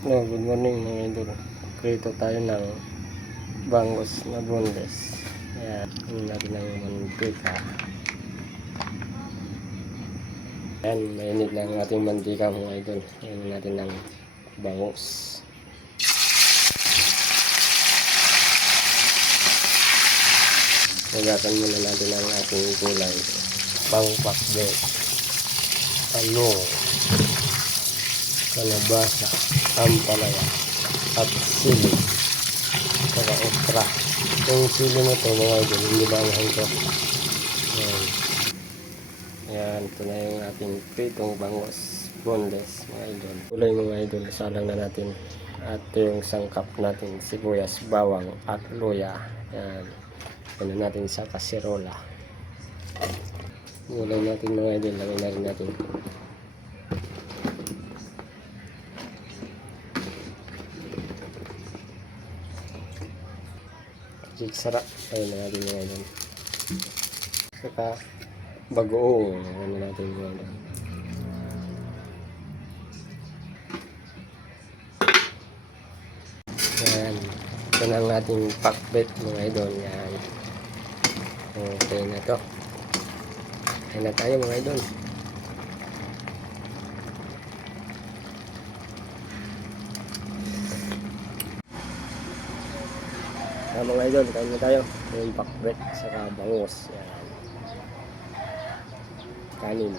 No, good morning mga idol. Prito tayo ng bangus na boneless. Ayan, yun natin ng mantika. Ayan, mainit lang ang ating mantika mga idol. Ayan natin ng bangus. Hugasan muna natin ang ating gulay. Pangpakbet, talong, kalabasa, ampalaya, at sili, saka okra. Yung sili na ito mga idol, hindi ba ang ito? Ayan, ito na yung ating pritong bangus boneless mga idol. Kulay mga idol, salang na natin. At yung sangkap natin, sibuyas, bawang, at luya. Ayan, ano natin sa kasirola. Gulay natin mga idol, lagay na rin natin. Sarap. Ayun na natin mga idol. Saka bagoong. Ano natin mga idol. Yan. Ito na ang ating pakbet mga idol. Yan. Okay na to. Ayan na tayo mga idol. Mga idol, kain na tayo. Yung pakbet saka bangus. Yan. Kanin.